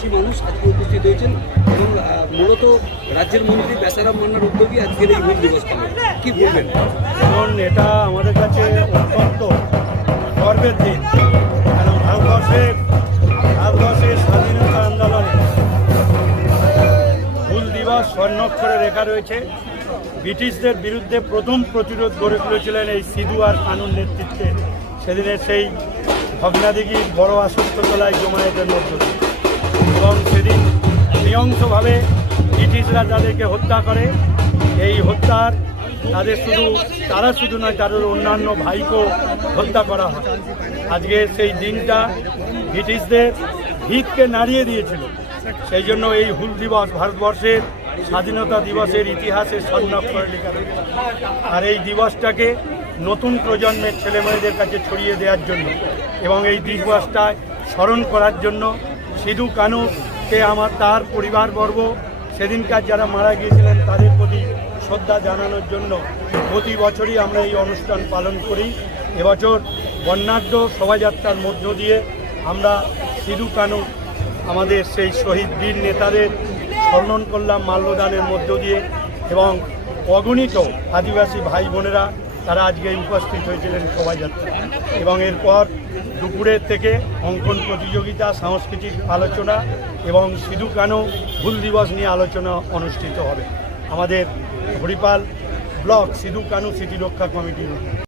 বেশি মানুষ আজকে উপস্থিত হয়েছেন এবং মূলত রাজ্যের মন্ত্রী বেসারাম মান্নার উদ্যোগে আজকের এই ভোট দিবস কি বলবেন? কারণ এটা আমাদের কাছে অত্যন্ত গর্বের দিন। কারণ ভারতবর্ষে ভারতবর্ষের স্বাধীনতা আন্দোলনে ভুল দিবস স্বর্ণক্ষরে রেখা রয়েছে। ব্রিটিশদের বিরুদ্ধে প্রথম প্রতিরোধ গড়ে তুলেছিলেন এই সিধু আর কানুন নেতৃত্বে। সেদিনের সেই ভগ্নাদিগির বড় আসক্ত তলায় জমায়েতের মধ্য দিয়ে। এবং সেদিন নৃশংসভাবে ব্রিটিশরা তাদেরকে হত্যা করে। এই হত্যার তাদের শুধু, তারা শুধু নয়, তাদের অন্যান্য ভাইকেও হত্যা করা হয়। আজকে সেই দিনটা ব্রিটিশদের ভিতকে নাড়িয়ে দিয়েছিল। সেই জন্য এই হুল দিবস ভারতবর্ষের স্বাধীনতা দিবসের ইতিহাসে স্বর্ণাক্ষরে লেখা রয়েছে। আর এই দিবসটাকে নতুন প্রজন্মের ছেলেমেয়েদের কাছে ছড়িয়ে দেওয়ার জন্য এবং এই দিবসটায় স্মরণ করার জন্য সিধু কানুকে আমার তার পরিবারবর্গ সেদিনকার যারা মারা গিয়েছিলেন তাদের প্রতি শ্রদ্ধা জানানোর জন্য প্রতি বছরই আমরা এই অনুষ্ঠান পালন করি। এবছর বর্ণাঢ্য শোভাযাত্রার মধ্য দিয়ে আমরা সিধু কানু, আমাদের সেই শহীদ বীর নেতাদের স্মরণ করলাম মাল্যদানের মধ্য দিয়ে এবং অগণিত আদিবাসী ভাই বোনেরা তারা আজকে উপস্থিত হয়েছিলেন শোভাযাত্রা। এবং এরপর দুপুরের থেকে অঙ্কন প্রতিযোগিতা, সাংস্কৃতিক আলোচনা এবং সিধু কানু ভুল দিবস নিয়ে আলোচনা অনুষ্ঠিত হবে। আমাদের হরিপাল ব্লক সিধু কানু স্মৃতিরক্ষা কমিটির